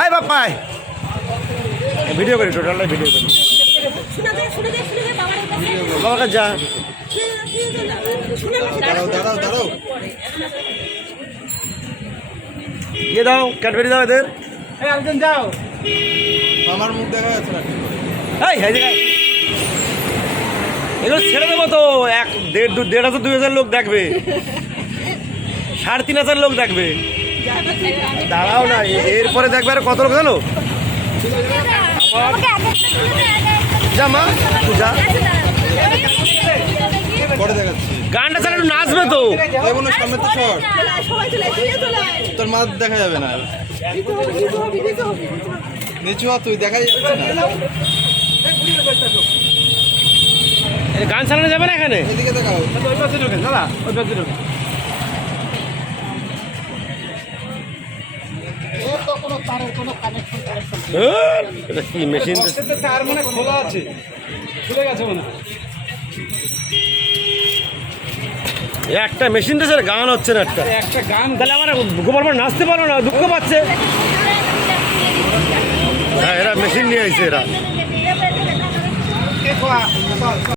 আয় বাপ্পা আয়, ভিডিও করি, টোটালটা ভিডিও করি। বাবার কাছে যা, দাঁড়াও ইয়ে দাও, ক্যাডবেরি দাও এদের। যাও, আমার মুখ দেখা যাচ্ছে না। এই এগুলো ছেড়ে দেবো তো, 1,500-2,000 লোক দেখবে, 3,500 লোক দেখবে। দাঁড়াও না, এরপরে দেখবে আর কত লোক জানো। যা মা, যা, পরে দেখাচ্ছি। গানটা চালা একটু নাচবে তো। সামনে তো শর্ট, তোর মা দেখা যাবে না। নিচু হ, তুই দেখা যাচ্ছে না। গান চালানো যাবে না এখানে। এদিকে দেখাও। ওই পাশে ঢোকেন দাদা, ওই পাশে ঢোকেন। এটা কি মেশিন? তার মানে খোলা আছে, খুলে গেছে মনে হয়। একটা মেশিন তো স্যার, গান হচ্ছে না একটা গান। তাহলে আমার গোপাল ভাঁড় নাচতে পারলো না, দুঃখ পাচ্ছে। হ্যাঁ, এরা মেশিন নিয়ে আসছে এরা।